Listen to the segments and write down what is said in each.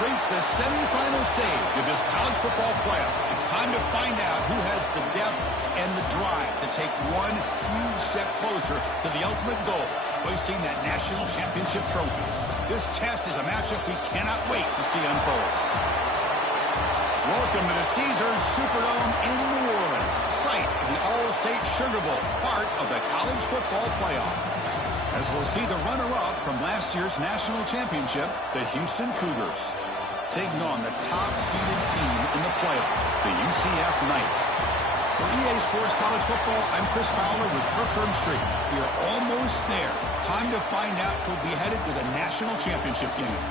reached the semifinal stage of this college football playoff. It's time to find out who has the depth and the drive to take one huge step closer to the ultimate goal, hoisting that national championship trophy. This test is a matchup we cannot wait to see unfold. Welcome to the Caesars Superdome in New Orleans, site of the All-State Sugar Bowl, part of the college football playoff. As we'll see the runner-up from last year's national championship, the Houston Cougars, taking on the top-seeded team in the playoff, the UCF Knights. For EA Sports College Football, I'm Chris Fowler with Kirkland Street. We are almost there. Time to find out who'll be headed to the national championship game.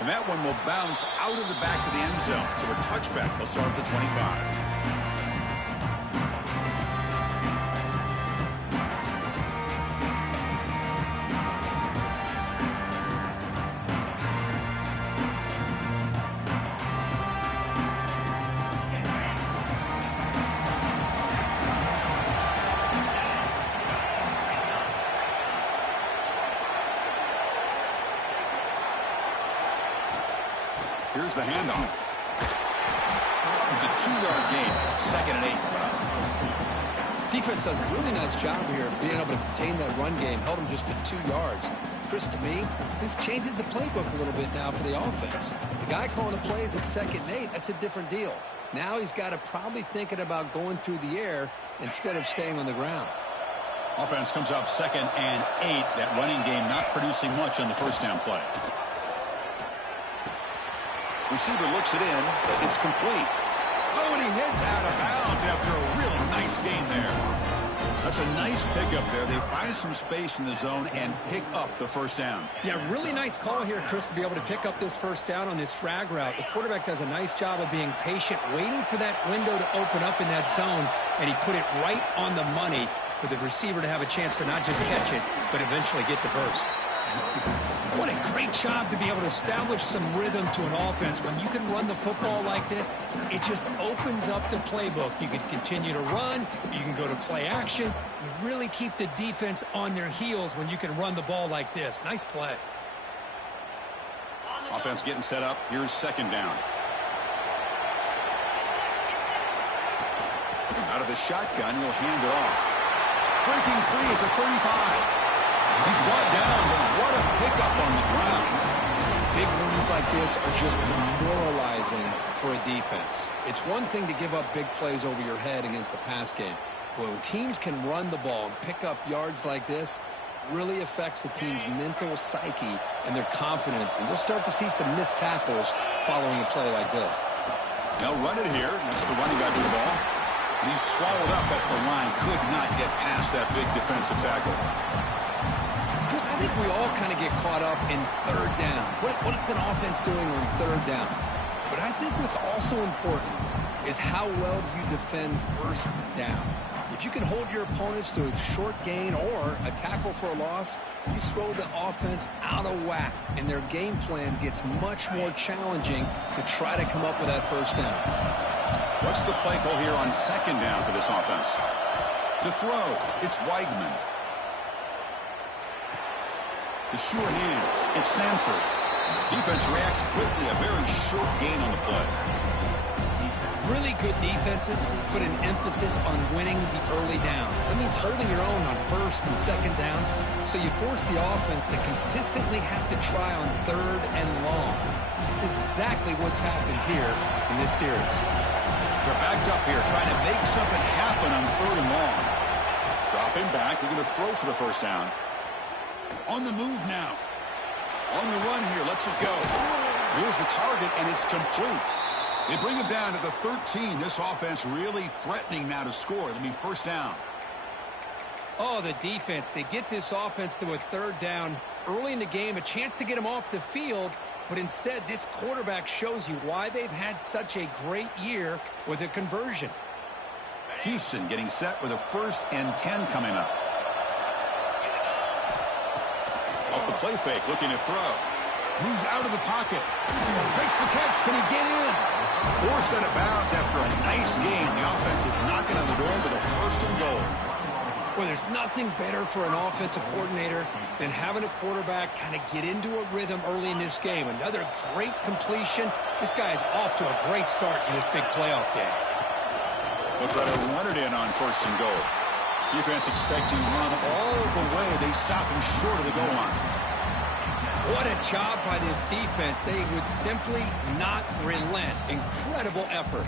And that one will bounce out of the back of the end zone. So a touchback will start at the 25. Here's the handoff. It's a 2-yard gain. 2nd and 8. Defense does a really nice job here of being able to contain that run game. Held him just to 2 yards. Chris, to me, this changes the playbook a little bit now for the offense. The guy calling the plays at 2nd and 8, that's a different deal. Now he's got to probably thinking about going through the air instead of staying on the ground. Offense comes up 2nd and 8. That running game not producing much on the first down play. Receiver looks it in. It's complete. Oh, and he heads out of bounds after a really nice gain there. That's a nice pickup there. They find some space in the zone and pick up the first down. Yeah, really nice call here, Chris, to be able to pick up this first down on this drag route. The quarterback does a nice job of being patient, waiting for that window to open up in that zone, and he put it right on the money for the receiver to have a chance to not just catch it, but eventually get the first. What a great job to be able to establish some rhythm to an offense. When you can run the football like this, it just opens up the playbook. You can continue to run. You can go to play action. You really keep the defense on their heels when you can run the ball like this. Nice play. Offense getting set up. Here's 2nd down. Out of the shotgun, he'll hand it off. Breaking free at the 35. He's brought down, but what a pickup on the ground. Big runs like this are just demoralizing for a defense. It's one thing to give up big plays over your head against the pass game. But when teams can run the ball and pick up yards like this, it really affects the team's mental psyche and their confidence. And you'll start to see some missed tackles following a play like this. They'll run it here. That's the running back with the ball. And he's swallowed up at the line. Could not get past that big defensive tackle. Chris, I think we all kind of get caught up in 3rd down. What's an offense doing on 3rd down? But I think what's also important is how well you defend 1st down. If you can hold your opponents to a short gain or a tackle for a loss, you throw the offense out of whack, and their game plan gets much more challenging to try to come up with that 1st down. What's the play call here on 2nd down for this offense? To throw, it's Weigman. The sure hands. It's Sanford. Defense reacts quickly. A very short gain on the play. Really good defenses put an emphasis on winning the early downs. That means holding your own on 1st and 2nd down. So you force the offense to consistently have to try on 3rd and long. It's exactly what's happened here in this series. They're backed up here trying to make something happen on 3rd and long. Dropping back. They're going to throw for the first down. On the move now. On the run here. Lets it go. Here's the target, and it's complete. They bring him down to the 13. This offense really threatening now to score. It'll be first down. Oh, the defense. They get this offense to a 3rd down early in the game, a chance to get him off the field, but instead this quarterback shows you why they've had such a great year with a conversion. Houston getting set with a 1st and 10 coming up. Off the play fake, looking to throw. Moves out of the pocket. Makes the catch. Can he get in? Forced out of bounds after a nice gain. The offense is knocking on the door with a 1st and goal. Well, there's nothing better for an offensive coordinator than having a quarterback kind of get into a rhythm early in this game. Another great completion. This guy is off to a great start in this big playoff game. They'll try to run it in on 1st and goal. Defense expecting to run all the way. They stop him short of the goal line. What a job by this defense. They would simply not relent. Incredible effort.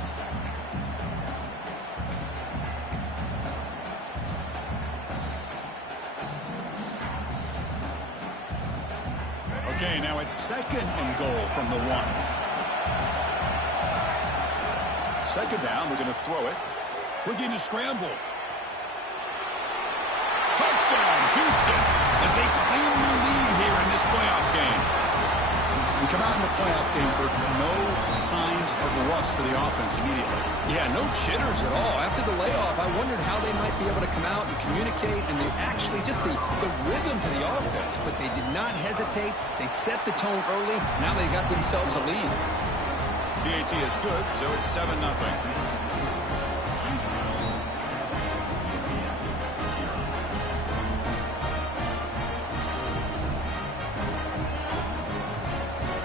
Okay, now it's 2nd and goal from the 1. 2nd down, we're going to throw it. Looking to scramble. Touchdown, Houston, as they claim the lead here in this playoff game. We come out in the playoff game for no signs of rust for the offense immediately. Yeah, no jitters at all. After the layoff, I wondered how they might be able to come out and communicate, and they actually just the rhythm to the offense. But they did not hesitate. They set the tone early. Now they got themselves a lead. PAT is good, so it's 7-0.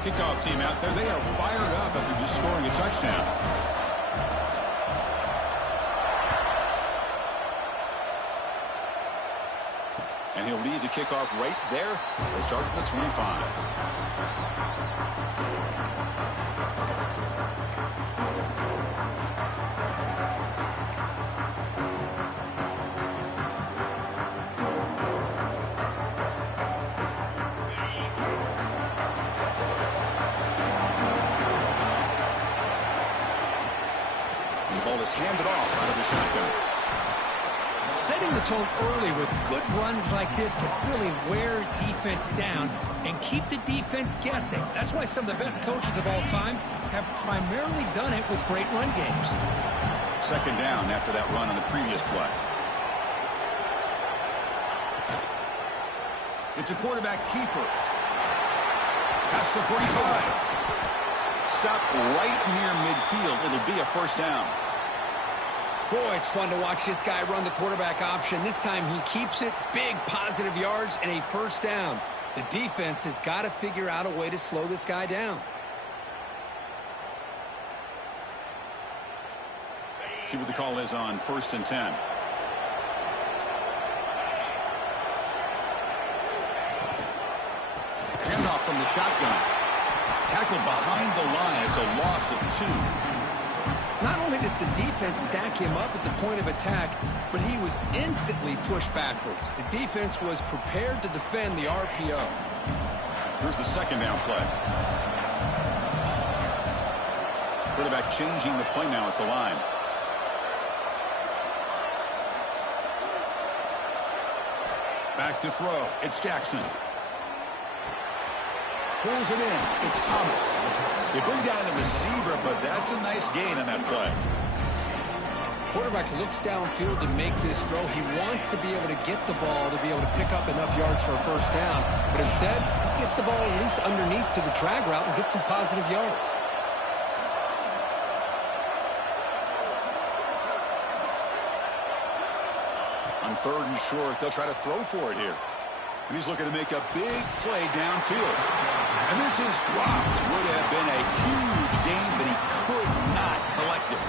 Kickoff team out there. They are fired up after just scoring a touchdown. And he'll lead the kickoff right there. They'll start at the 25. Handed off out of the shotgun. Setting the tone early with good runs like this can really wear defense down and keep the defense guessing. That's why some of the best coaches of all time have primarily done it with great run games. 2nd down after that run on the previous play. It's a quarterback keeper. Past the 45. Stop right near midfield. It'll be a 1st down. Boy, it's fun to watch this guy run the quarterback option. This time he keeps it. Big positive yards and a 1st down. The defense has got to figure out a way to slow this guy down. See what the call is on 1st and 10. Handoff from the shotgun. Tackled behind the line. It's a loss of 2. Not only does the defense stack him up at the point of attack, but he was instantly pushed backwards. The defense was prepared to defend the RPO. Here's the 2nd down play. Quarterback changing the play now at the line. Back to throw. It's Jackson. Pulls it in. It's Thomas. They bring down the receiver, but that's a nice gain on that play. Quarterback looks downfield to make this throw. He wants to be able to get the ball to be able to pick up enough yards for a 1st down. But instead, he gets the ball at least underneath to the drag route and gets some positive yards. On 3rd and short, they'll try to throw for it here. And he's looking to make a big play downfield. And this is dropped. Would have been a huge gain, but he could not collect it.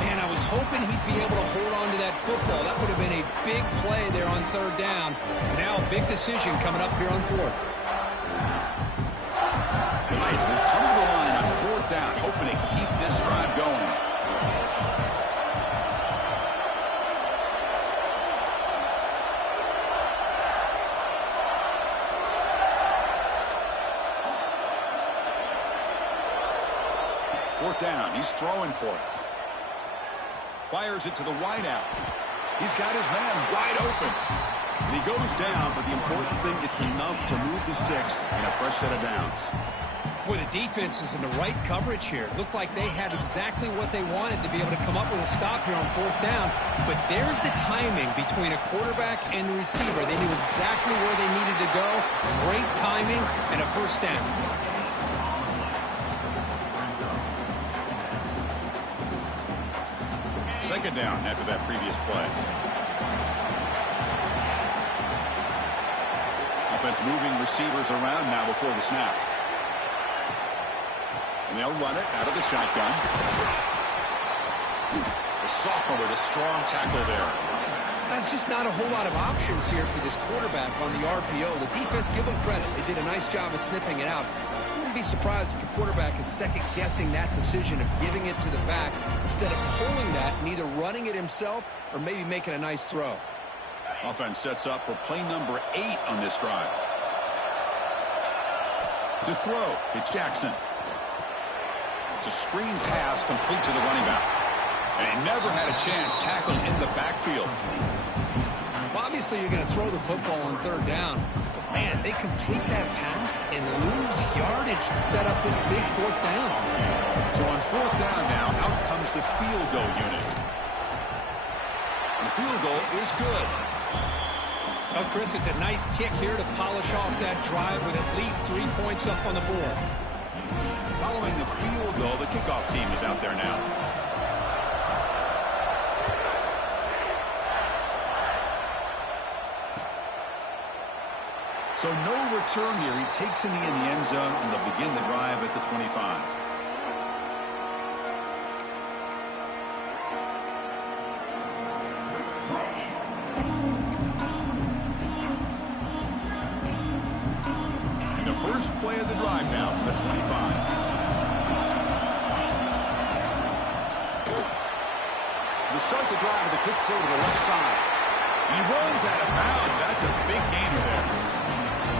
Man, I was hoping he'd be able to hold on to that football. That would have been a big play there on 3rd down. Now a big decision coming up here on 4th. The Knights will come to the line on 4th down, hoping to keep this drive going. Down. He's throwing for it. Fires it to the wideout. He's got his man wide open. And he goes down, but the important thing, it's enough to move the sticks and a fresh set of downs. Boy, the defense was in the right coverage here. Looked like they had exactly what they wanted to be able to come up with a stop here on fourth down. But there's the timing between a quarterback and the receiver. They knew exactly where they needed to go. Great timing and a first down. Second down after that previous play. Offense moving receivers around now before the snap. And they'll run it out of the shotgun. The sophomore with a strong tackle there. That's just not a whole lot of options here for this quarterback on the RPO. The defense, give them credit. They did a nice job of sniffing it out. I wouldn't be surprised if the quarterback is second-guessing that decision of giving it to the back instead of pulling that and either running it himself or maybe making a nice throw. Offense sets up for play number 8 on this drive. To throw, it's Jackson. It's a screen pass complete to the running back. And he never had a chance tackled in the backfield. Well, obviously, you're going to throw the football on third down. But, man, they complete that pass and lose yardage to set up this big fourth down. So on fourth down now, out comes the field goal unit. And the field goal is good. Oh, Chris, it's a nice kick here to polish off that drive with at least 3 points up on the board. Following the field goal, the kickoff team is out there now. So no return here. He takes it in the end zone, and they'll begin the drive at the 25. And the first play of the drive now from the 25. To start the drive with a quick throw to the left side. He runs out of bounds. That's a big gainer there.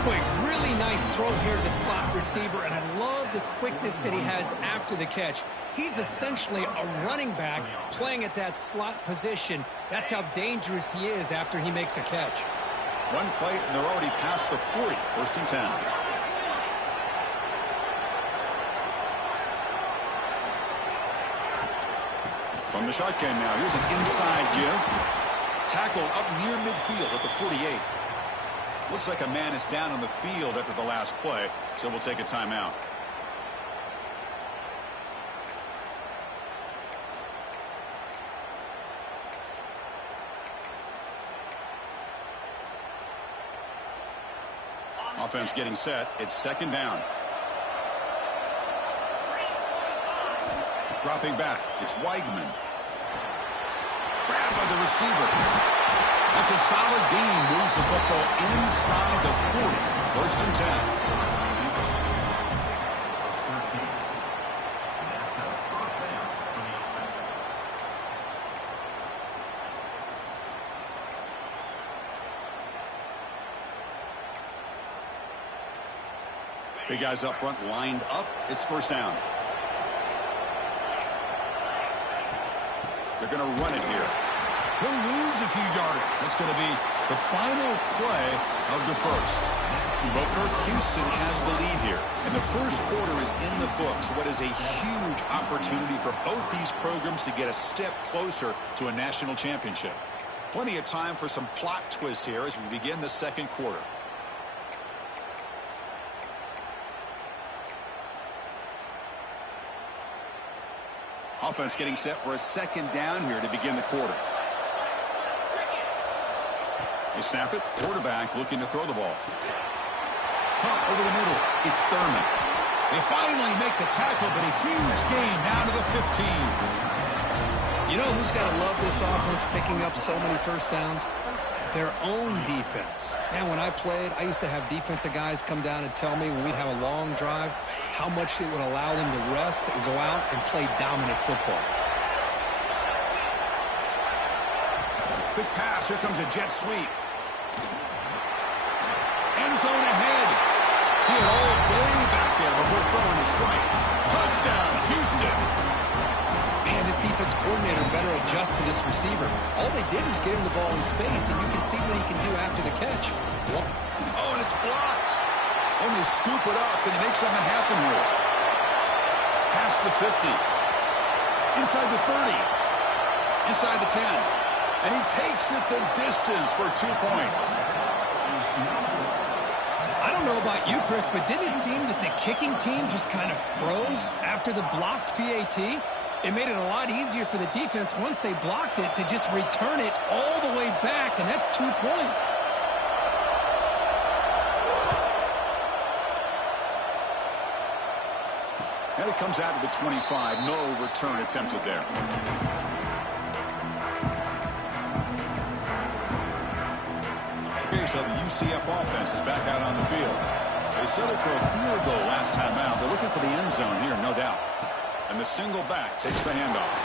Quick, really nice throw here to the slot receiver, and I love the quickness that he has after the catch. He's essentially a running back playing at that slot position. That's how dangerous he is after he makes a catch. One play, and they're already past the 40. First and 10. From the shotgun now, here's an inside give. Tackled up near midfield at the 48. Looks like a man is down on the field after the last play, so we'll take a timeout. Offense getting set. It's second down. Dropping back. It's Weigman. Grabbed by the receiver. That's a solid gain. Moves the football inside the 40. First and 10. Big guys up front lined up. It's first down. They're going to run it here. He'll lose a few yardage. That's going to be the final play of the first. Kirk Houston has the lead here. And the first quarter is in the books. What is a huge opportunity for both these programs to get a step closer to a national championship. Plenty of time for some plot twists here as we begin the second quarter. Offense getting set for a second down here to begin the quarter. They snap it. Quarterback looking to throw the ball. Caught over the middle. It's Thurman. They finally make the tackle, but a huge gain down to the 15. You know who's got to love this offense picking up so many first downs? Their own defense. And when I played, I used to have defensive guys come down and tell me when we'd have a long drive how much it would allow them to rest and go out and play dominant football. Big pass. Here comes a jet sweep. End zone ahead. He had all day back there before throwing the strike. Touchdown, Houston. Man, this defense coordinator better adjust to this receiver. All they did was get him the ball in space, and you can see what he can do after the catch. Oh, and it's blocked. And they scoop it up, and they make something happen here. Past the 50. Inside the 30. Inside the 10. And he takes it the distance for 2 points. I don't know about you, Chris, but didn't it seem that the kicking team just kind of froze after the blocked PAT? It made it a lot easier for the defense once they blocked it to just return it all the way back, and that's 2 points. And it comes out to the 25. No return attempted there. Okay, so the UCF offense is back out on the field. They settled for a field goal last time out. They're looking for the end zone here, no doubt. And the single back takes the handoff.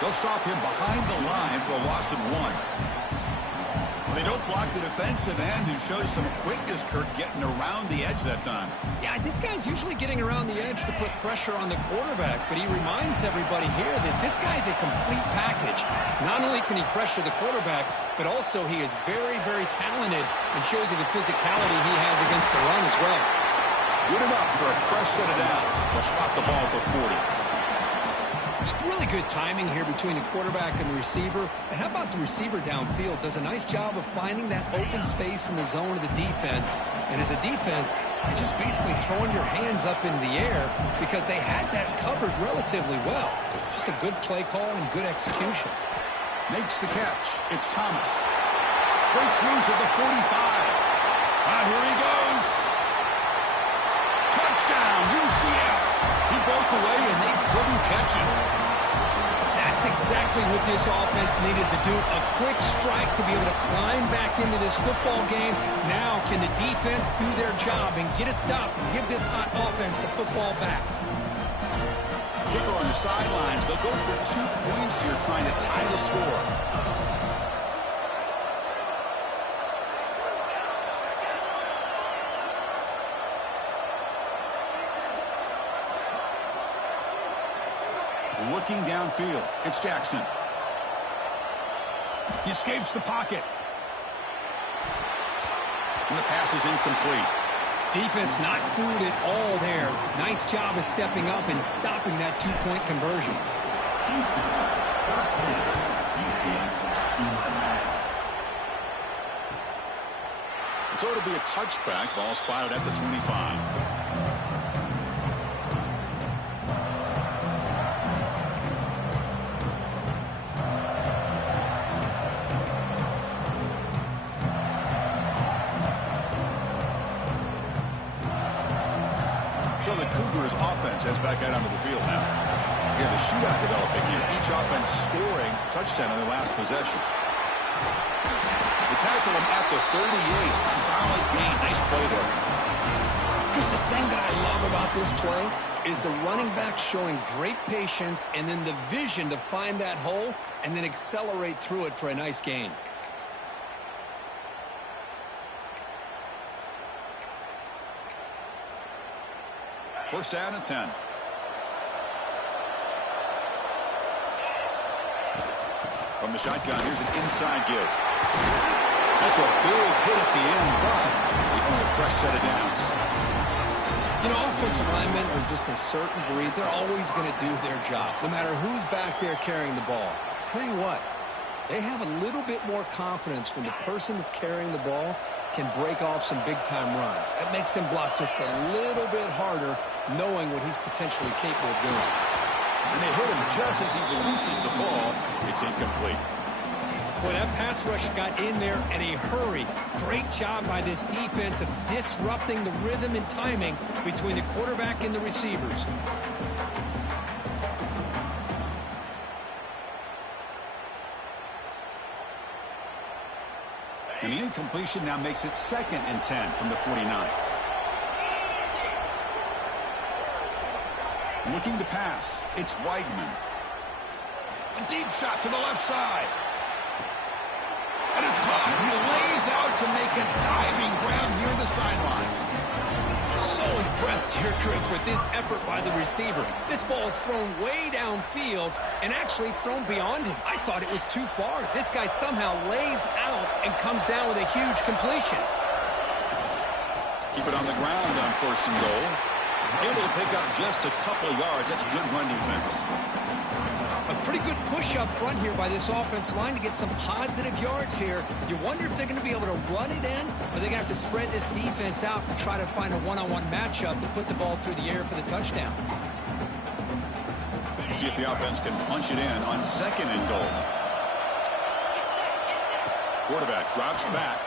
They'll stop him behind the line for a loss of 1. They don't block the defensive end, who shows some quickness, Kirk, getting around the edge that time. Yeah, this guy's usually getting around the edge to put pressure on the quarterback, but he reminds everybody here that this guy's a complete package. Not only can he pressure the quarterback, but also he is very, very talented and shows you the physicality he has against the run as well. Good enough for a fresh set of downs. They'll spot the ball at the 40. It's really good timing here between the quarterback and the receiver. And how about the receiver downfield? Does a nice job of finding that open space in the zone of the defense. And as a defense, you're just basically throwing your hands up in the air because they had that covered relatively well. Just a good play call and good execution. Makes the catch. It's Thomas. Breaks loose at the 45. Here he goes. Touchdown, UCF. He broke away, and they couldn't catch him. That's exactly what this offense needed to do. A quick strike to be able to climb back into this football game. Now, can the defense do their job and get a stop and give this hot offense the football back? Kicker on the sidelines. They'll go for 2 points here, trying to tie the score. Looking downfield, it's Jackson. He escapes the pocket. And the pass is incomplete. Defense not fooled at all there. Nice job of stepping up and stopping that 2-point conversion. So it'll be a touchback. Ball spotted at the 25. So the Cougars offense heads back out onto the field now. Yeah, the shootout developing here. Each offense scoring touchdown on their last possession. They tackle him at the 38. Solid gain. Nice play there. Because the thing that I love about this play is the running back showing great patience and then the vision to find that hole and then accelerate through it for a nice gain. First down and 10. From the shotgun, here's an inside give. That's a big hit at the end, but they own a fresh set of downs. You know, offensive linemen are just a certain breed. They're always going to do their job, no matter who's back there carrying the ball. I'll tell you what, they have a little bit more confidence when the person that's carrying the ball can break off some big-time runs. That makes them block just a little bit harder, knowing what he's potentially capable of doing. And they hit him just as he releases the ball. It's incomplete. Boy, that pass rush got in there in a hurry. Great job by this defense of disrupting the rhythm and timing between the quarterback and the receivers. And the incompletion now makes it 2nd and 10 from the 49. Looking to pass, it's Weidman. A deep shot to the left side. And it's caught. He lays out to make a diving grab near the sideline. So impressed here, Chris, with this effort by the receiver. This ball is thrown way downfield, and actually it's thrown beyond him. I thought it was too far. This guy somehow lays out and comes down with a huge completion. Keep it on the ground on 1st and goal. Able to pick up just a couple of yards. That's good run defense. A pretty good push up front here by this offense line to get some positive yards here. You wonder if they're going to be able to run it in, or they're going to have to spread this defense out and try to find a one-on-one matchup to put the ball through the air for the touchdown. See if the offense can punch it in on 2nd and goal. Quarterback drops back.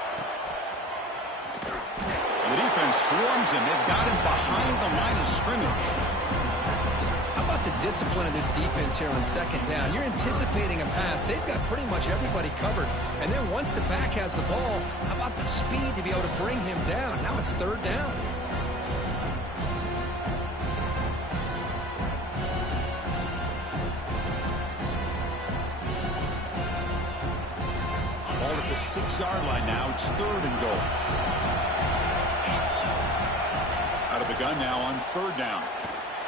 And the defense swarms him. They've got him behind the line of scrimmage. How about the discipline of this defense here on 2nd down? You're anticipating a pass. They've got pretty much everybody covered. And then once the back has the ball, how about the speed to be able to bring him down? Now it's 3rd down. Ball at the 6-yard line now. It's 3rd and goal. Out of the gun now on 3rd down.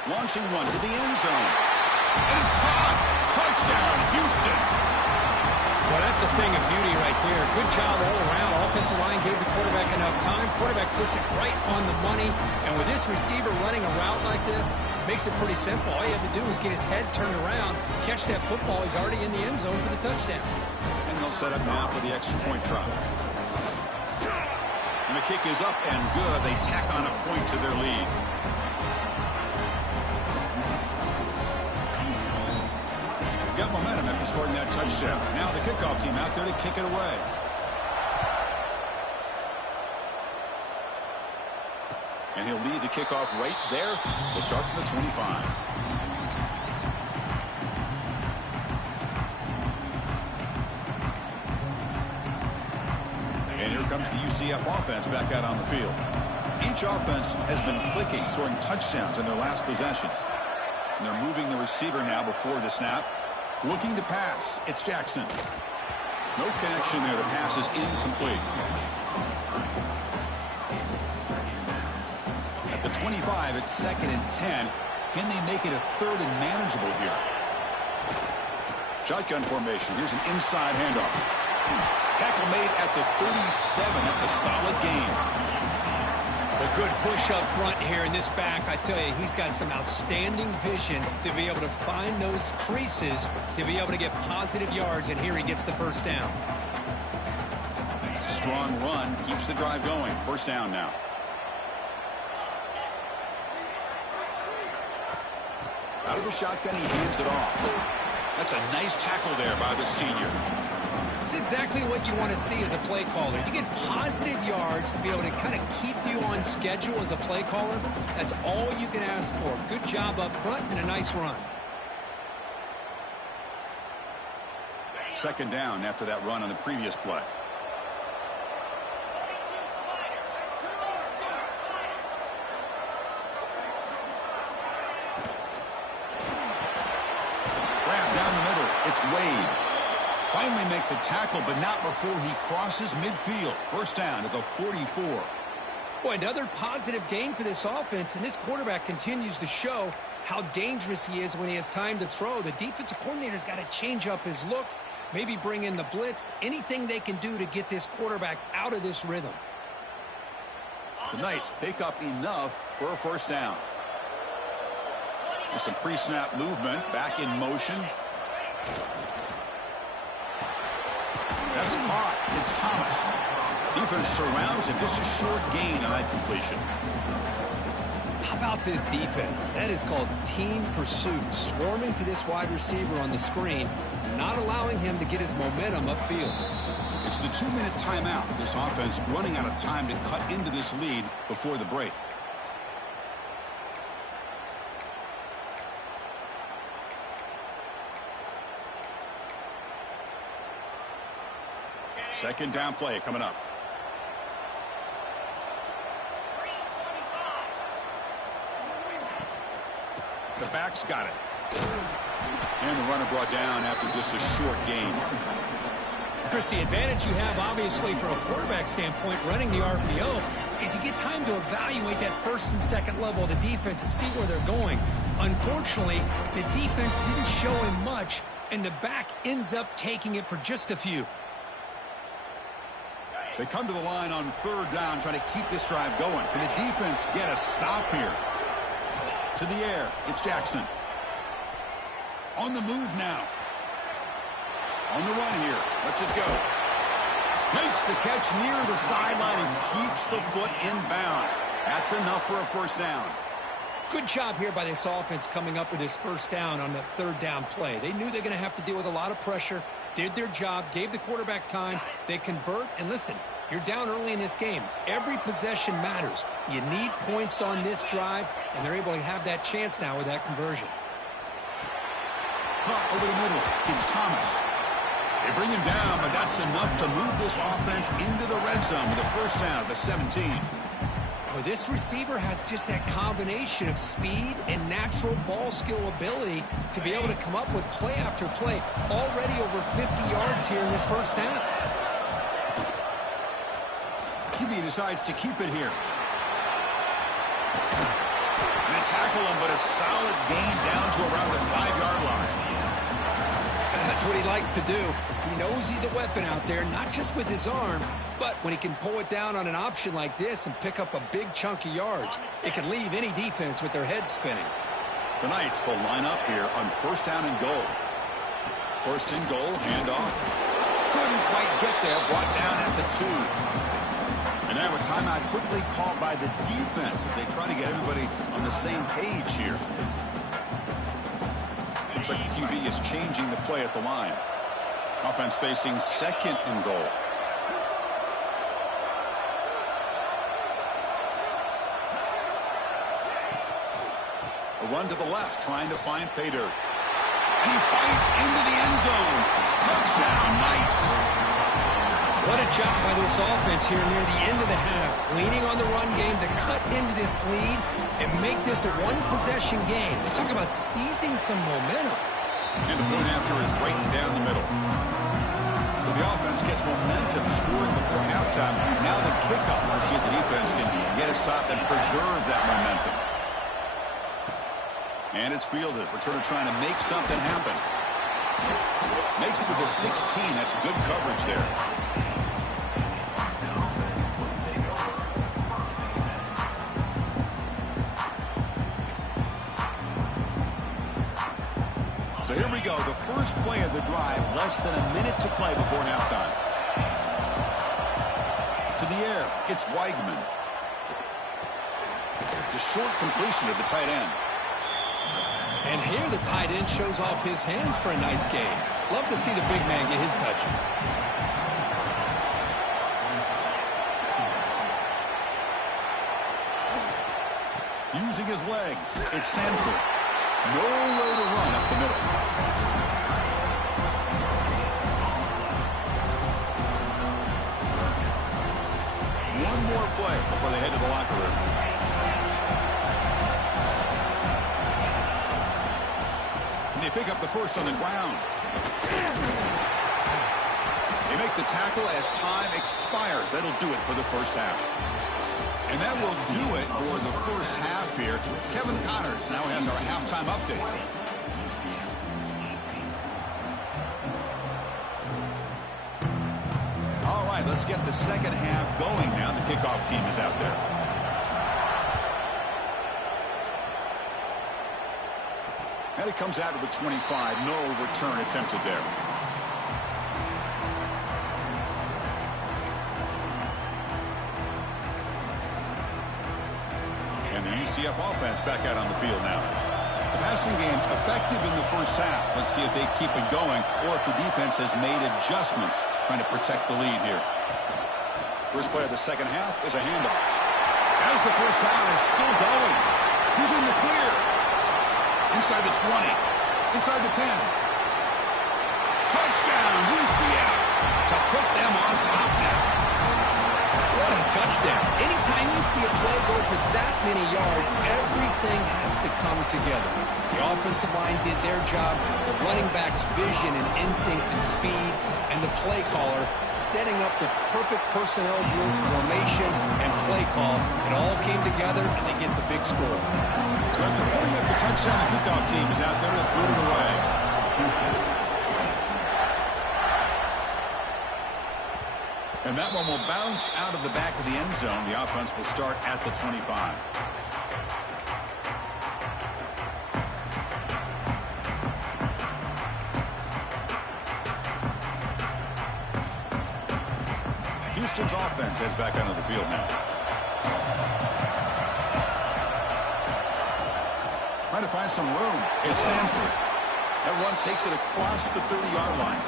Launching one to the end zone. And it's caught. Touchdown, Houston. Well, that's a thing of beauty right there. Good job all around. Offensive line gave the quarterback enough time. Quarterback puts it right on the money. And with this receiver running a route like this, makes it pretty simple. All you have to do is get his head turned around, catch that football. He's already in the end zone for the touchdown. And they'll set up now for the extra point try. And the kick is up and good. They tack on a point to their lead. Got momentum after scoring that touchdown. Now the kickoff team out there to kick it away. And he'll lead the kickoff right there. He'll start from the 25. And here comes the UCF offense back out on the field. Each offense has been clicking, scoring touchdowns in their last possessions. And they're moving the receiver now before the snap. Looking to pass. It's Jackson. No connection there. The pass is incomplete. At the 25, it's 2nd and 10. Can they make it a 3rd and manageable here? Shotgun formation. Here's an inside handoff. Tackle made at the 37. That's a solid gain. A good push up front here in this back. I tell you, he's got some outstanding vision to be able to find those creases, to be able to get positive yards, and here he gets the 1st down. It's a strong run. Keeps the drive going. 1st down now. Out of the shotgun, he hands it off. That's a nice tackle there by the senior. It's exactly what you want to see as a play caller. You get positive yards to be able to kind of keep you on schedule as a play caller. That's all you can ask for. Good job up front and a nice run. 2nd down after that run on the previous play. Grab down the middle. It's Wade. Finally make the tackle, but not before he crosses midfield. 1st down at the 44. Boy, another positive gain for this offense, and this quarterback continues to show how dangerous he is when he has time to throw. The defensive coordinator's got to change up his looks, maybe bring in the blitz, anything they can do to get this quarterback out of this rhythm. The Knights pick up enough for a 1st down. There's some pre-snap movement, back in motion. That's caught. It's Thomas. Defense surrounds him. Just a short gain on that completion. How about this defense? That is called team pursuit. Swarming to this wide receiver on the screen, not allowing him to get his momentum upfield. It's the 2-minute timeout. This offense running out of time to cut into this lead before the break. Second down play coming up. The back's got it. And the runner brought down after just a short gain. Chris, the advantage you have, obviously, from a quarterback standpoint, running the RPO, is you get time to evaluate that 1st and 2nd level of the defense and see where they're going. Unfortunately, the defense didn't show him much, and the back ends up taking it for just a few. They come to the line on third down, trying to keep this drive going. Can the defense get a stop here? To the air, it's Jackson. On the move now. On the run here. Lets it go. Makes the catch near the sideline and keeps the foot in bounds. That's enough for a first down. Good job here by this offense coming up with this first down on the third down play. They knew they're going to have to deal with a lot of pressure, did their job, gave the quarterback time. They convert, and listen, you're down early in this game. Every possession matters. You need points on this drive, and they're able to have that chance now with that conversion. Caught over the middle. It's Thomas. They bring him down, but that's enough to move this offense into the red zone with a first down at the 17. Oh, this receiver has just that combination of speed and natural ball skill ability to be able to come up with play after play. Already over 50 yards here in this first half. QB decides to keep it here. And they tackle him, but a solid gain down to around the 5-yard line. That's what he likes to do. He knows he's a weapon out there, not just with his arm, but when he can pull it down on an option like this and pick up a big chunk of yards, it can leave any defense with their head spinning. The Knights will line up here on first down and goal. First and goal, handoff. Couldn't quite get there, brought down at the 2. And now a timeout quickly called by the defense as they try to get everybody on the same page here. Looks like the QB is changing the play at the line. Offense facing second and goal. A run to the left, trying to find pay dirt. And he fights into the end zone. Touchdown, Knights. What a job by this offense here near the end of the half. Leaning on the run game to cut into this lead and make this a one-possession game. Talk about seizing some momentum. And the point after is right down the middle. So the offense gets momentum, scoring before halftime. Now the kickoff. We'll see if the defense can get a stop and preserve that momentum. And it's fielded. Returner trying to make something happen. Makes it to the 16. That's good coverage there. So here we go, the first play of the drive, less than a minute to play before halftime. To the air, it's Weigman. The short completion of the tight end. And here the tight end shows off his hands for a nice game. Love to see the big man get his touches. Using his legs, it's Sanford. Nowhere to run up the middle. One more play before they head to the locker room. Can they pick up the first on the ground? They make the tackle as time expires. That'll do it for the first half. And that will do it for the first half here. Kevin Connors now has our halftime update. All right, let's get the second half going now. The kickoff team is out there. And it comes out of the 25. No return attempted there. UCF offense back out on the field now. The passing game effective in the first half. Let's see if they keep it going or if the defense has made adjustments trying to protect the lead here. First play of the second half is a handoff. As the first down is still going. Who's in the clear? Inside the 20. Inside the 10. Touchdown, UCF to put them on top now. What a touchdown. Anytime you see a play go for that many yards, everything has to come together. The offensive line did their job, the running back's vision and instincts and speed, and the play caller setting up the perfect personnel group, formation, and play call. It all came together, and they get the big score. So after putting up the touchdown, the kickoff team is out there to boot it away. And that one will bounce out of the back of the end zone. The offense will start at the 25. Houston's offense heads back onto the field now. Trying to find some room. It's Sanford. That run takes it across the 30-yard line.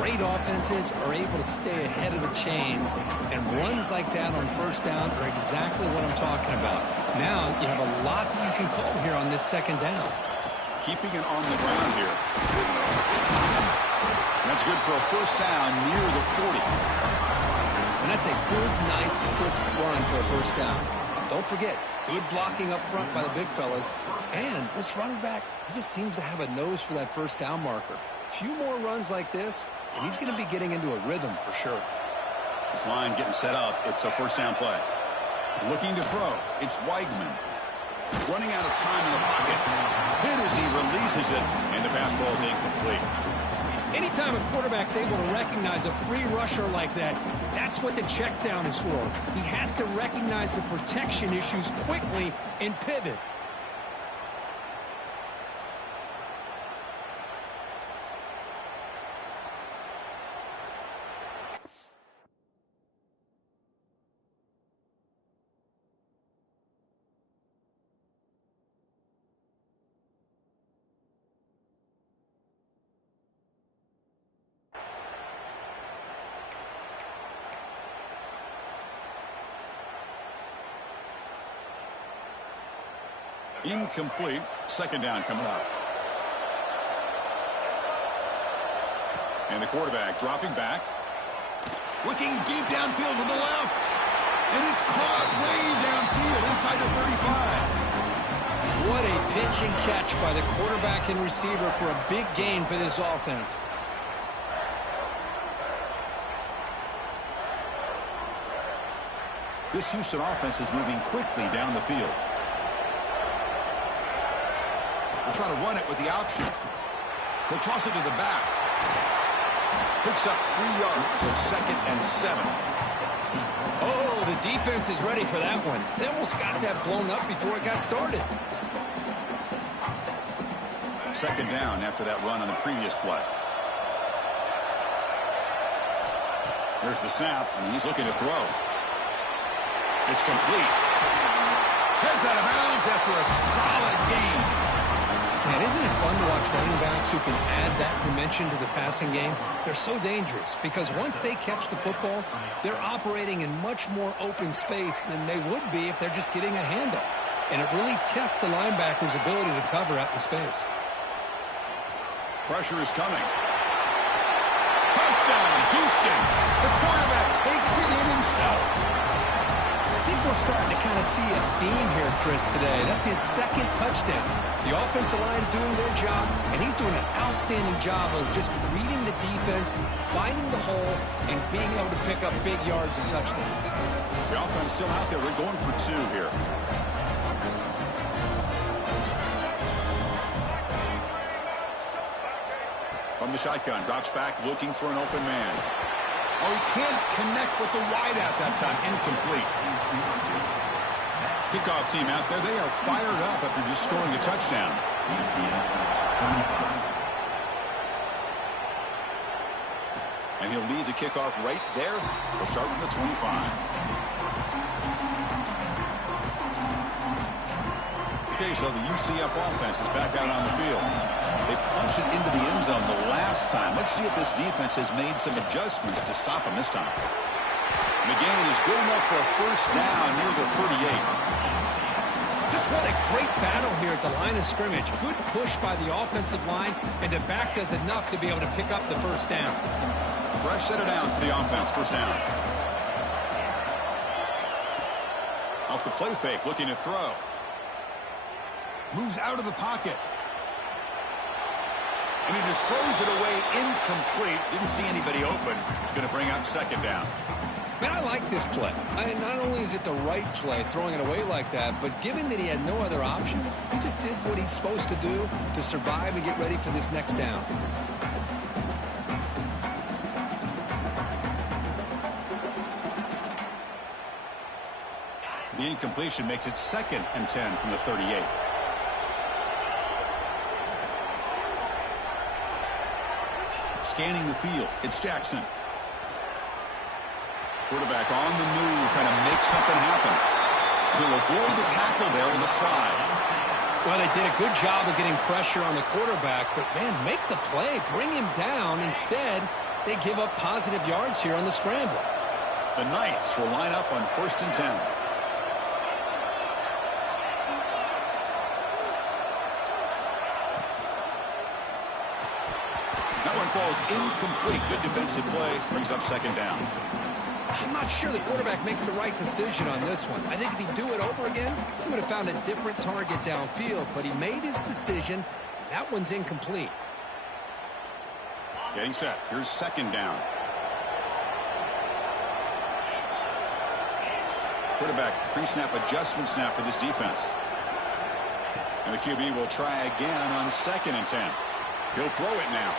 Great offenses are able to stay ahead of the chains, and runs like that on first down are exactly what I'm talking about. Now you have a lot that you can call here on this second down. Keeping it on the ground here. That's good for a first down near the 40. And that's a good, nice, crisp run for a first down. Don't forget, good blocking up front by the big fellas. And this running back, he just seems to have a nose for that first down marker. A few more runs like this, and he's going to be getting into a rhythm for sure. This line getting set up. It's a first down play. Looking to throw. It's Weigman. Running out of time in the pocket. Hit as he releases it, and the pass ball is incomplete. Anytime a quarterback's able to recognize a free rusher like that, that's what the check down is for. He has to recognize the protection issues quickly and pivot. Incomplete. Second down coming up. And the quarterback dropping back. Looking deep downfield to the left. And it's caught way downfield inside the 35. What a pitch and catch by the quarterback and receiver for a big gain for this offense. This Houston offense is moving quickly down the field. They'll try to run it with the option. They'll toss it to the back. Picks up 3 yards, so 2nd and 7. Oh, the defense is ready for that one. They almost got that blown up before it got started. Second down after that run on the previous play. There's the snap, and he's looking to throw. It's complete. Heads out of bounds after a solid gain. Man, isn't it fun to watch running backs who can add that dimension to the passing game? They're so dangerous because once they catch the football, they're operating in much more open space than they would be if they're just getting a handoff. And it really tests the linebacker's ability to cover out in space. Pressure is coming. Touchdown, Houston. The quarterback takes it in himself. I think we're starting to kind of see a theme here, Chris, today. That's his 2nd touchdown. The offensive line doing their job, and he's doing an outstanding job of just reading the defense, finding the hole, and being able to pick up big yards and touchdowns. The offense still out there. They're going for 2 here. From the shotgun, drops back, looking for an open man. Oh, he can't connect with the wideout that time. Incomplete. Kickoff team out there. They are fired up after just scoring a touchdown. And he'll lead the kickoff right there. We'll start from the 25. Okay, so the UCF offense is back out on the field. They punched it into the end zone the last time. Let's see if this defense has made some adjustments to stop them this time. And the gain is good enough for a first down near the 38. Just what a great battle here at the line of scrimmage. Good push by the offensive line, and the back does enough to be able to pick up the first down. Fresh set of downs for the offense. First down. Off the play fake, looking to throw. Moves out of the pocket. And he just throws it away incomplete. Didn't see anybody open. Going to bring out 2nd down. Man, I like this play. Not only is it the right play, throwing it away like that, but given that he had no other option, he just did what he's supposed to do to survive and get ready for this next down. The incompletion makes it 2nd and 10 from the 38. Scanning the field, it's Jackson. Quarterback on the move, trying to make something happen. He'll avoid the tackle there on the side. Well, they did a good job of getting pressure on the quarterback, but, man, make the play. Bring him down. Instead, they give up positive yards here on the scramble. The Knights will line up on 1st and 10. That one falls incomplete. Good defensive play. Brings up 2nd down. I'm not sure the quarterback makes the right decision on this one. I think if he'd do it over again, he would have found a different target downfield, but he made his decision. That one's incomplete. Getting set. Here's 2nd down. Quarterback pre-snap adjustment snap for this defense. And the QB will try again on 2nd and 10. He'll throw it now.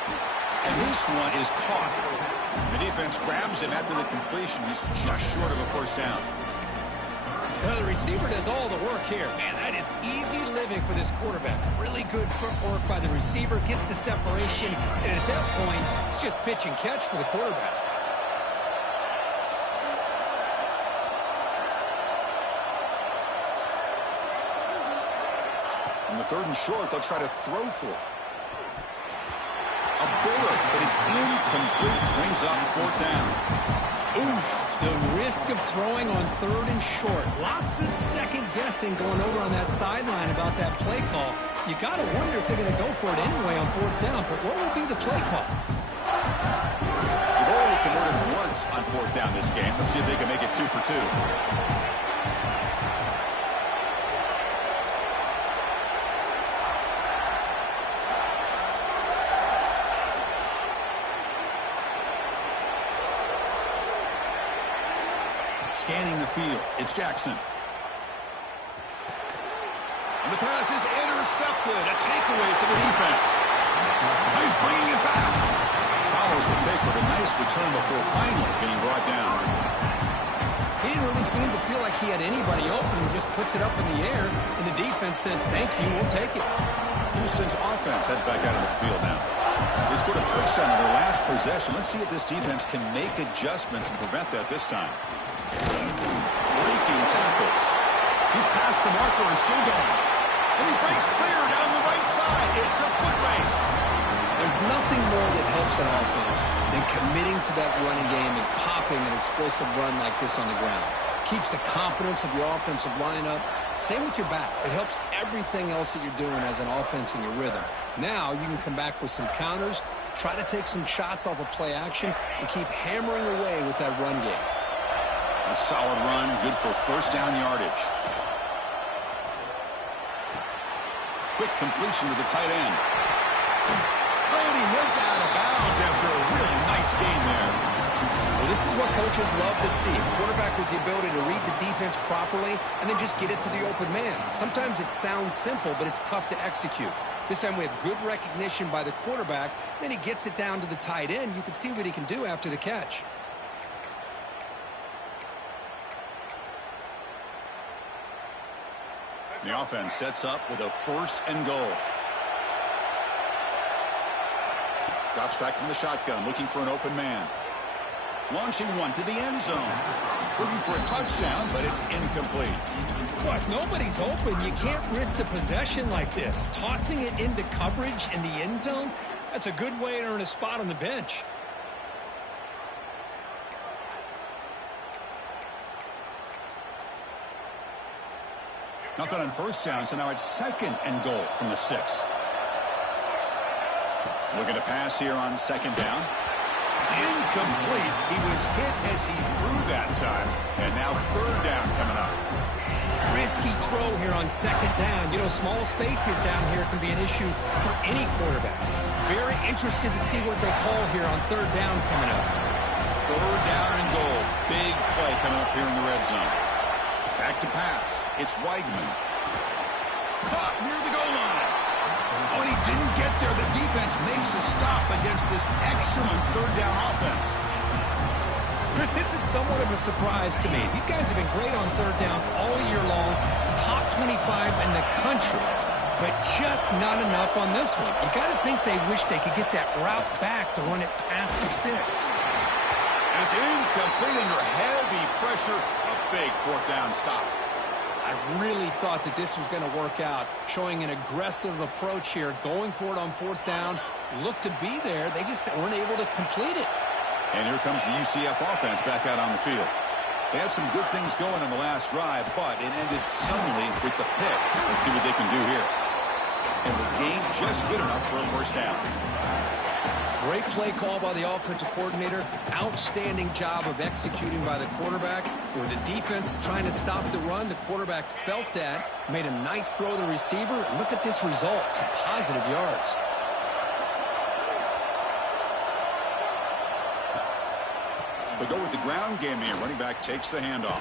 And this one is caught. The defense grabs him after the completion. He's just short of a 1st down. Now the receiver does all the work here. Man, that is easy living for this quarterback. Really good footwork by the receiver. Gets the separation. And at that point, it's just pitch and catch for the quarterback. On the 3rd and short, they'll try to throw for it. A bullet, but it's incomplete. Brings up 4th down. Oof, the risk of throwing on 3rd and short. Lots of second guessing going over on that sideline about that play call. You got to wonder if they're going to go for it anyway on 4th down, but what will be the play call? They've already converted once on 4th down this game. Let's see if they can make it 2 for 2. Scanning the field, it's Jackson. And the pass is intercepted. A takeaway for the defense. He's bringing it back. Follows the pick with a nice return before finally being brought down. He didn't really seem to feel like he had anybody open. He just puts it up in the air, and the defense says, thank you, we'll take it. Houston's offense heads back out of the field now. They scored a touchdown in their last possession. Let's see if this defense can make adjustments and prevent that this time. Breaking tackles. He's past the marker and still going. And he breaks clear down the right side. It's a foot race. There's nothing more that helps an offense than committing to that running game and popping an explosive run like this on the ground. Keeps the confidence of your offensive lineup. Same with your back. It helps everything else that you're doing as an offense in your rhythm. Now you can come back with some counters, try to take some shots off of play action, and keep hammering away with that run game. A solid run, good for 1st down yardage. Quick completion to the tight end. Oh, and he heads out of bounds after a really nice game there. Well, this is what coaches love to see. A quarterback with the ability to read the defense properly and then just get it to the open man. Sometimes it sounds simple, but it's tough to execute. This time we have good recognition by the quarterback. Then he gets it down to the tight end. You can see what he can do after the catch. The offense sets up with a 1st and goal. Drops back from the shotgun, looking for an open man. Launching one to the end zone. Looking for a touchdown, but it's incomplete. Well, if nobody's open, you can't risk the possession like this. Tossing it into coverage in the end zone, that's a good way to earn a spot on the bench. Nothing on 1st down, so now it's 2nd and goal from the 6. Looking to pass here on 2nd down. It's incomplete. He was hit as he threw that time. And now 3rd down coming up. Risky throw here on 2nd down. You know, small spaces down here can be an issue for any quarterback. Very interested to see what they call here on 3rd down coming up. 3rd down and goal. Big play coming up here in the red zone. Back to pass. It's Weidman. Caught near the goal line. When he didn't get there, the defense makes a stop against this excellent 3rd down offense. Chris, this is somewhat of a surprise to me. These guys have been great on third down all year long, top 25 in the country, but just not enough on this one. You got to think they wish they could get that route back to run it past the sticks. And it's incomplete under heavy pressure. A big fourth down stop. I really thought that this was going to work out, showing an aggressive approach here, going for it on fourth down. Looked to be there. They just weren't able to complete it. And here comes the UCF offense back out on the field. They had some good things going on the last drive, but it ended suddenly with the pick. Let's see what they can do here. And the game just good enough for a first down. Great play call by the offensive coordinator. Outstanding job of executing by the quarterback. Where the defense trying to stop the run, the quarterback felt that, made a nice throw to the receiver. Look at this result, some positive yards. They go with the ground game here. Running back takes the handoff.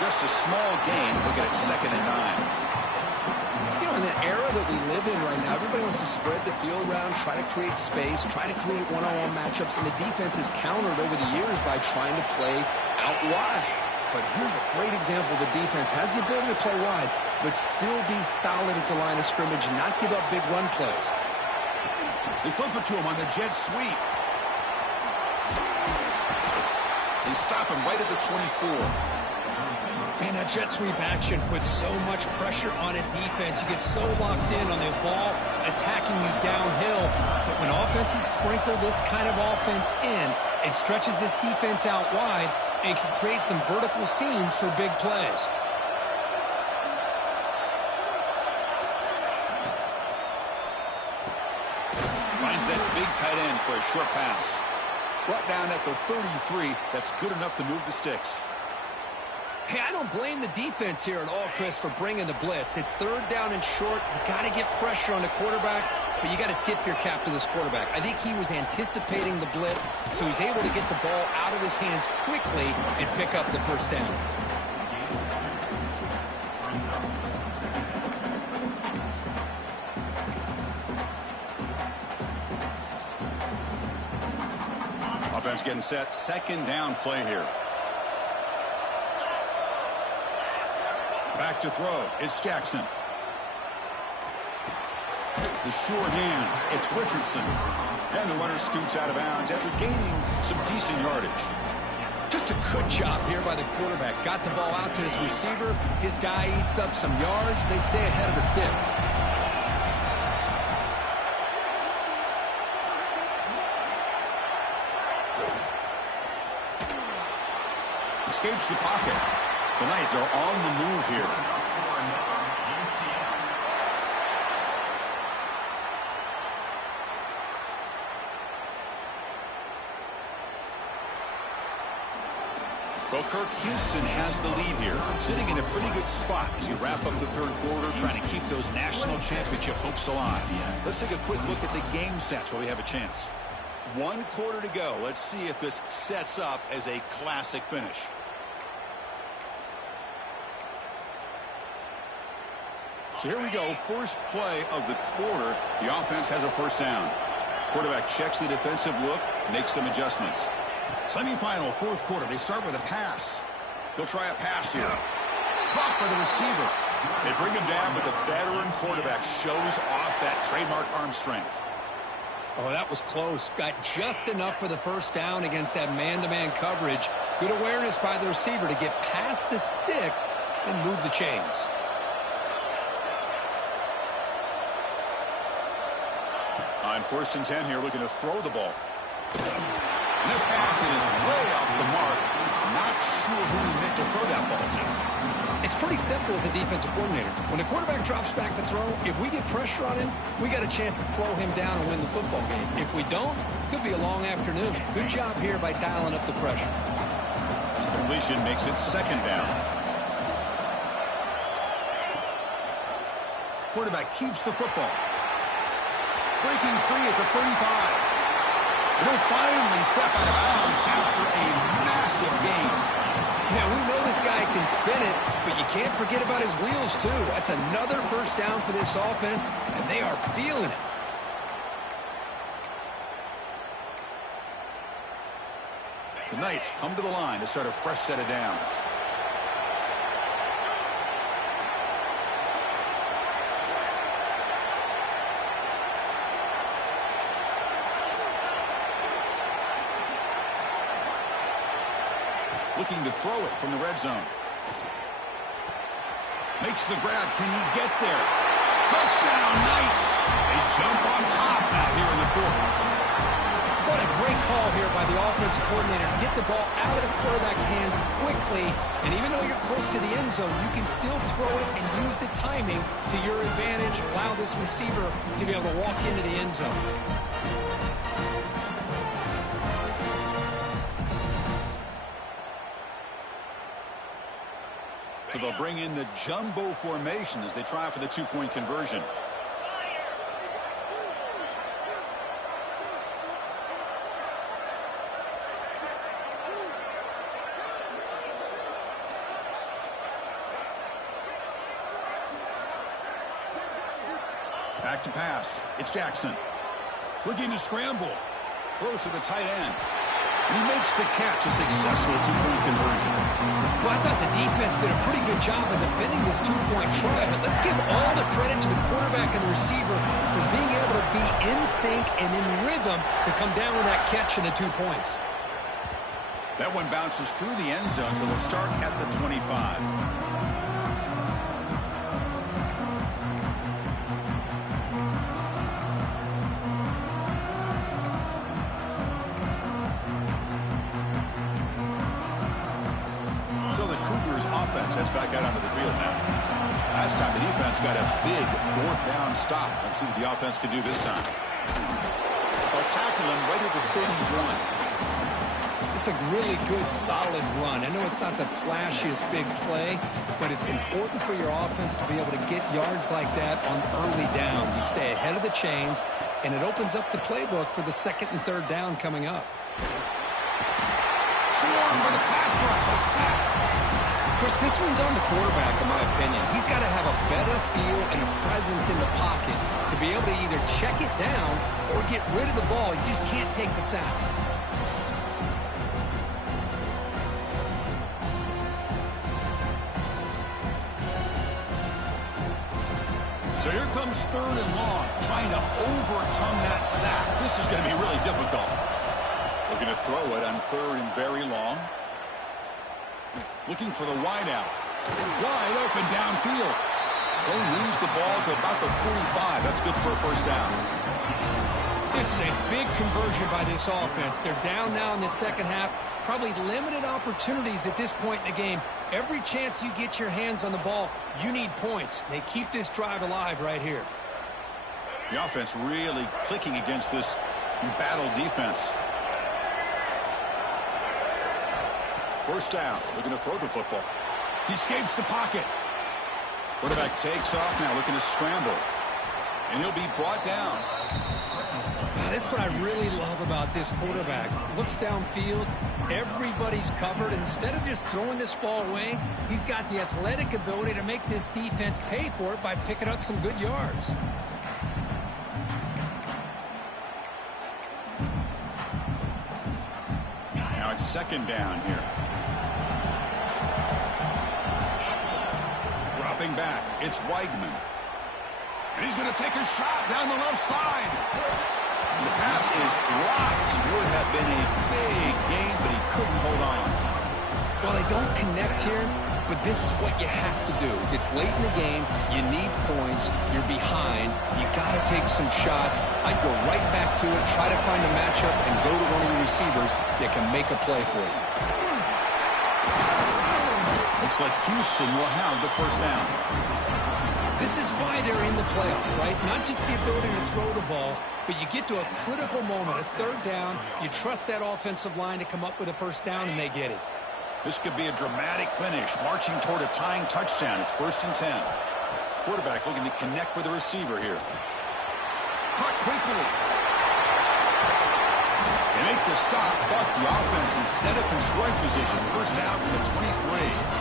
Just a small gain. Look at it, 2nd and 9. In the era that we live in right now, everybody wants to spread the field around, try to create space, try to create one-on-one matchups, and the defense is countered over the years by trying to play out wide. But here's a great example. The defense has the ability to play wide, but still be solid at the line of scrimmage and not give up big run plays. They flip it to him on the jet sweep. They stop him right at the 24. Man, that jet sweep action puts so much pressure on a defense. You get so locked in on the ball attacking you downhill. But when offenses sprinkle this kind of offense in, it stretches this defense out wide and can create some vertical seams for big plays. Finds that big tight end for a short pass. Brought down at the 33. That's good enough to move the sticks. Hey, I don't blame the defense here at all, Chris, for bringing the blitz. It's third down and short. You got to get pressure on the quarterback, but you got to tip your cap to this quarterback. I think he was anticipating the blitz, so he's able to get the ball out of his hands quickly and pick up the first down. Offense getting set. 2nd down play here. Back to throw. It's Jackson. The sure hands. It's Richardson. And the runner scoots out of bounds after gaining some decent yardage. Just a good job here by the quarterback. Got the ball out to his receiver. His guy eats up some yards. They stay ahead of the sticks. Escapes the pocket. The Knights are on the move here. Well, Kirk, Houston has the lead here, sitting in a pretty good spot as you wrap up the third quarter, trying to keep those national championship hopes alive. Let's take a quick look at the game stats while we have a chance. 1 quarter to go. Let's see if this sets up as a classic finish. So here we go, first play of the quarter. The offense has a first down. Quarterback checks the defensive look, makes some adjustments. Semifinal, 4th quarter. They start with a pass. He'll try a pass here. Blocked by the receiver. They bring him down, but the veteran quarterback shows off that trademark arm strength. Oh, that was close. Got just enough for the first down against that man-to-man coverage. Good awareness by the receiver to get past the sticks and move the chains. On 1st and 10 here, looking to throw the ball. And the pass is way off the mark. Not sure who he meant to throw that ball to. It's pretty simple as a defensive coordinator. When the quarterback drops back to throw, if we get pressure on him, we got a chance to slow him down and win the football game. If we don't, it could be a long afternoon. Good job here by dialing up the pressure. Completion makes it 2nd down. Quarterback keeps the football. Breaking free at the 35. And he'll finally step out of bounds after a massive gain. Yeah, we know this guy can spin it, but you can't forget about his wheels, too. That's another first down for this offense, and they are feeling it. The Knights come to the line to start a fresh set of downs. Looking to throw it from the red zone. Makes the grab. Can he get there? Touchdown, Knights! They jump on top now here in the fourth. What a great call here by the offensive coordinator. Get the ball out of the quarterback's hands quickly. And even though you're close to the end zone, you can still throw it and use the timing to your advantage. Allow this receiver to be able to walk into the end zone. So they'll bring in the jumbo formation as they try for the two-point conversion. Back to pass. It's Jackson. Looking to scramble. Throws to the tight end. He makes the catch, a successful two-point conversion. Well, I thought the defense did a pretty good job of defending this two-point try, but let's give all the credit to the quarterback and the receiver for being able to be in sync and in rhythm to come down with that catch and the 2 points. That one bounces through the end zone, so they'll start at the 25. Offense heads back out onto the field now. Last time the defense got a big fourth down stop. Let's see what the offense can do this time. They'll tackle him right at the 31. It's a really good, solid run. I know it's not the flashiest big play, but it's important for your offense to be able to get yards like that on early downs. You stay ahead of the chains, and it opens up the playbook for the second and third down coming up. Swarm for the pass rush. A sack. Chris, this one's on the quarterback, in my opinion. He's got to have a better feel and a presence in the pocket to be able to either check it down or get rid of the ball. You just can't take the sack. So here comes third and long, trying to overcome that sack. This is going to be really difficult. Looking to throw it on third and very long. Looking for the wideout. Wide open downfield. They lose the ball to about the 45. That's good for a first down. This is a big conversion by this offense. They're down now in the second half. Probably limited opportunities at this point in the game. Every chance you get your hands on the ball, you need points. They keep this drive alive right here. The offense really clicking against this embattled defense. First down, looking to throw the football. He escapes the pocket. Quarterback takes off now, looking to scramble. And he'll be brought down. This is what I really love about this quarterback. Looks downfield, everybody's covered. Instead of just throwing this ball away, he's got the athletic ability to make this defense pay for it by picking up some good yards. Now it's second down here. Dropping back, it's Weigman. And he's going to take a shot down the left side. And the pass is dropped. Would have been a big gain, but he couldn't hold on. Well, they don't connect here, but this is what you have to do. It's late in the game. You need points. You're behind. You got to take some shots. I'd go right back to it, try to find a matchup, and go to one of your receivers that can make a play for you. Looks like Houston will have the first down. This is why they're in the playoff, right? Not just the ability to throw the ball, but you get to a critical moment, a third down. You trust that offensive line to come up with a first down, and they get it. This could be a dramatic finish, marching toward a tying touchdown. It's 1st and 10. Quarterback looking to connect with the receiver here. Caught quickly. They make the stop, but the offense is set up in scoring position. First down from the 23.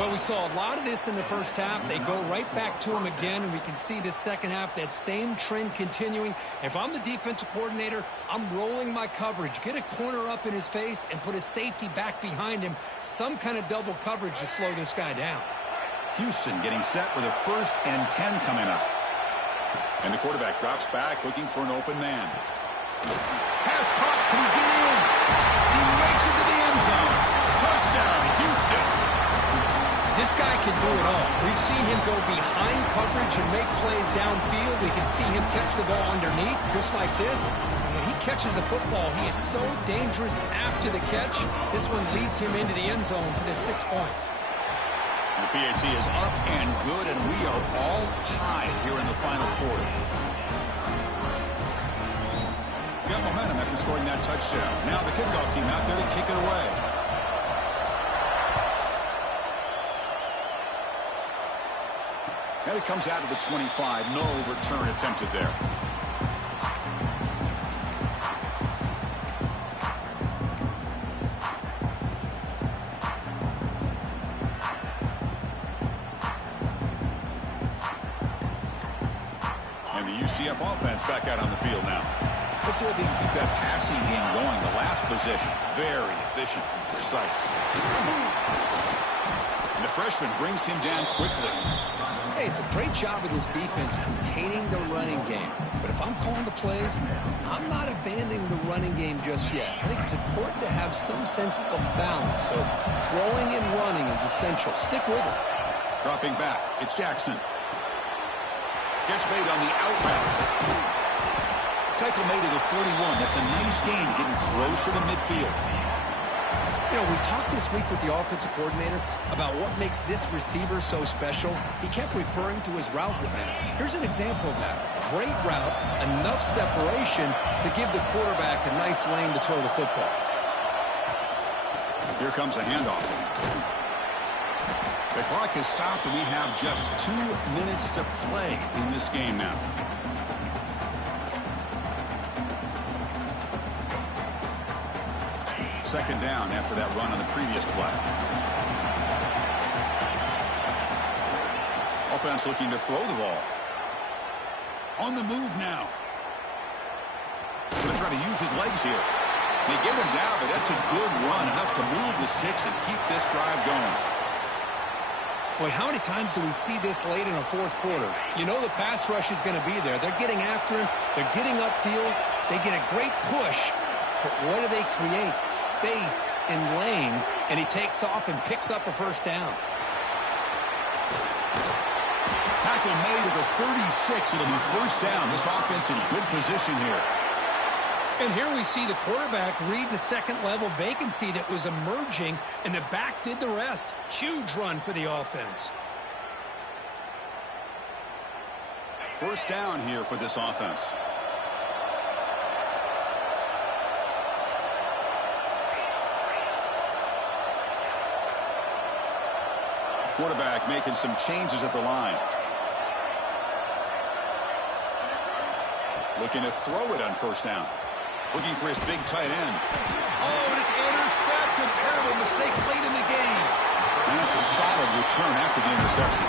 Well, we saw a lot of this in the first half. They go right back to him again, and we can see the second half, that same trend continuing. If I'm the defensive coordinator, I'm rolling my coverage. Get a corner up in his face and put a safety back behind him. Some kind of double coverage to slow this guy down. Houston getting set with a 1st and 10 coming up. And the quarterback drops back looking for an open man. Pass caught. Can he get in? He makes it to the end zone. Touchdown, Houston. This guy can do it all. We've seen him go behind coverage and make plays downfield. We can see him catch the ball underneath, just like this. And when he catches a football, he is so dangerous after the catch. This one leads him into the end zone for the 6 points. The PAT is up and good, and we are all tied here in the final quarter. Got momentum after scoring that touchdown. Now the kickoff team out there to kick it away. And it comes out of the 25. No return attempted there. And the UCF offense back out on the field now. Let's see if they can keep that passing game going. The last possession, very efficient and precise. And the freshman brings him down quickly. Hey, it's a great job of this defense containing the running game. But if I'm calling the plays, I'm not abandoning the running game just yet. I think it's important to have some sense of balance. So throwing and running is essential. Stick with it. Dropping back, it's Jackson. Catch made on the out route. Tackle made at the 41. That's a nice gain, getting closer to midfield. You know, we talked this week with the offensive coordinator about what makes this receiver so special. He kept referring to his route running. Here's an example of that. Great route, enough separation to give the quarterback a nice lane to throw the football. Here comes a handoff. The clock has stopped, and we have just 2 minutes to play in this game now. Second down after that run on the previous play. Offense looking to throw the ball. On the move now. Going to try to use his legs here. They get him down, but that's a good run, enough to move the sticks and keep this drive going. Boy, how many times do we see this late in a fourth quarter? You know the pass rush is going to be there. They're getting after him. They're getting upfield. They get a great push. But what do they create? Space and lanes, and he takes off and picks up a first down. Tackle made at the 36. It'll be first down. This offense in good position here. And here we see the quarterback read the second-level vacancy that was emerging, and the back did the rest. Huge run for the offense. First down here for this offense. Quarterback making some changes at the line. Looking to throw it on first down. Looking for his big tight end. Oh, and it's intercepted. Terrible mistake late in the game. And that's a solid return after the interception.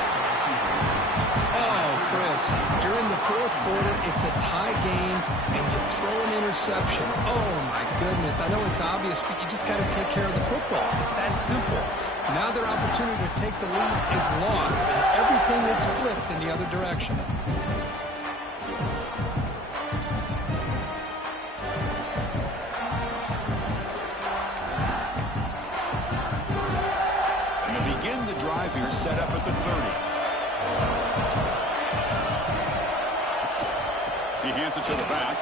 Oh, Chris, you're in the fourth quarter. It's a tie game, and you throw an interception. Oh, my goodness. I know it's obvious, but you just got to take care of the football. It's that simple. Now their opportunity to take the lead is lost, and everything is flipped in the other direction. And to begin the drive here, set up at the 30. He hands it to the back.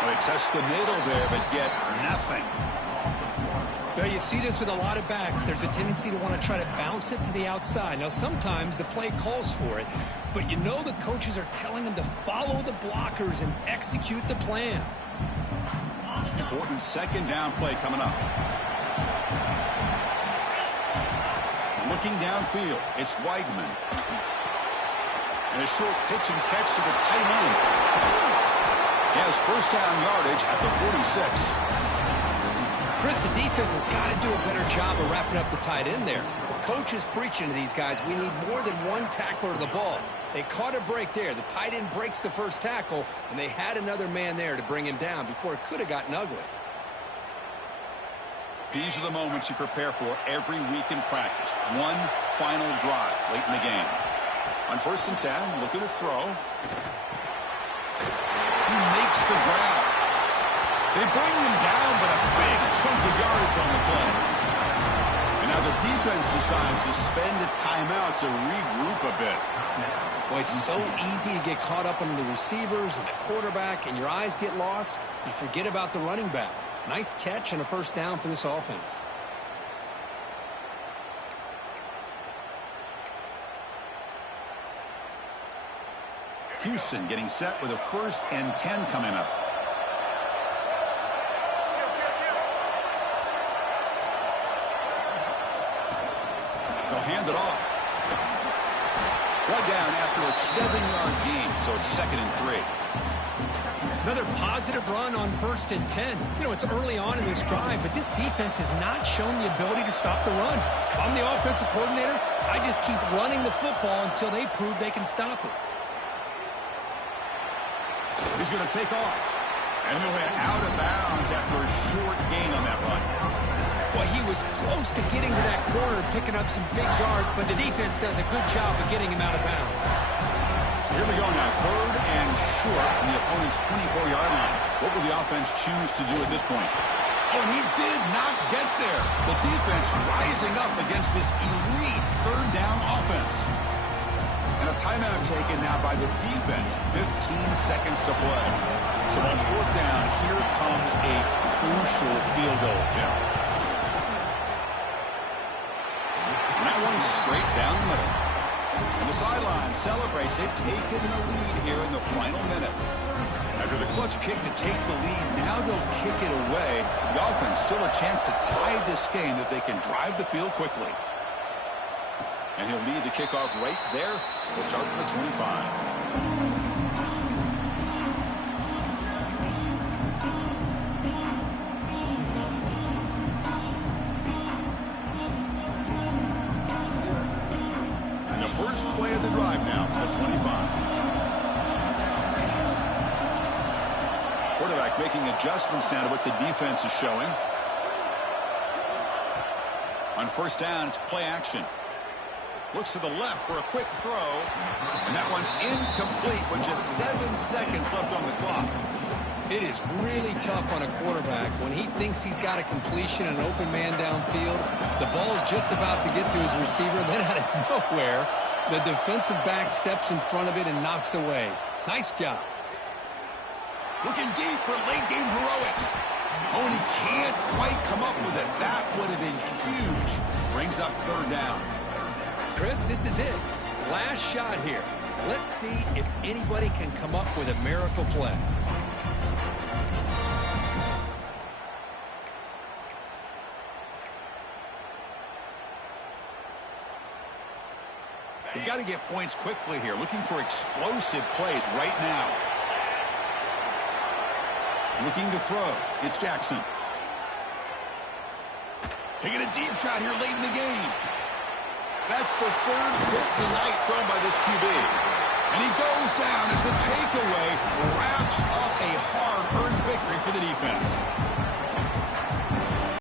Well, they test the middle there, but get nothing. Well, you see this with a lot of backs. There's a tendency to want to try to bounce it to the outside. Now, sometimes the play calls for it, but you know the coaches are telling them to follow the blockers and execute the plan. Important second down play coming up. Looking downfield, it's Weidman. And a short pitch and catch to the tight end. He has first down yardage at the 46. Chris, the defense has got to do a better job of wrapping up the tight end there. The coach is preaching to these guys, we need more than one tackler to the ball. They caught a break there. The tight end breaks the first tackle, and they had another man there to bring him down before it could have gotten ugly. These are the moments you prepare for every week in practice. One final drive late in the game. On 1st and 10, look at the throw. He makes the grab. They bring him down, but a big chunk of yardage on the play. And now the defense decides to spend a timeout to regroup a bit. Well, it's so easy to get caught up in the receivers and the quarterback, and your eyes get lost. You forget about the running back. Nice catch and a first down for this offense. Houston getting set with a 1st and 10 coming up. They'll hand it off. One down after a 7-yard gain, so it's 2nd and 3. Another positive run on 1st and 10. You know, it's early on in this drive, but this defense has not shown the ability to stop the run. If I'm the offensive coordinator, I just keep running the football until they prove they can stop it. He's going to take off, and he'll head out of bounds after a short gain on that run. Well, he was close to getting to that corner, picking up some big yards, but the defense does a good job of getting him out of bounds. So here we go now, 3rd and short on the opponent's 24-yard line. What will the offense choose to do at this point? Oh, and he did not get there. The defense rising up against this elite 3rd down offense. And a timeout taken now by the defense. 15 seconds to play. So on 4th down, here comes a crucial field goal attempt. And that one's straight down the middle. And the sideline celebrates. They've taken the lead here in the final minute. After the clutch kick to take the lead, now they'll kick it away. The offense still a chance to tie this game if they can drive the field quickly. And he'll lead the kickoff right there. He'll start from the 25. And the first play of the drive now from the 25. Quarterback making adjustments now to what the defense is showing. On 1st down, it's play action. Looks to the left for a quick throw, and that one's incomplete with just 7 seconds left on the clock. It is really tough on a quarterback when he thinks he's got a completion and an open man downfield. The ball is just about to get to his receiver, then out of nowhere, the defensive back steps in front of it and knocks away. Nice job. Looking deep for late-game heroics. Oh, and he can't quite come up with it. That would have been huge. Brings up 3rd down. Chris, this is it. Last shot here. Let's see if anybody can come up with a miracle play. They've got to get points quickly here. Looking for explosive plays right now. Looking to throw. It's Jackson. Taking a deep shot here late in the game. That's the 3rd pick tonight thrown by this QB. And he goes down as the takeaway wraps up a hard-earned victory for the defense.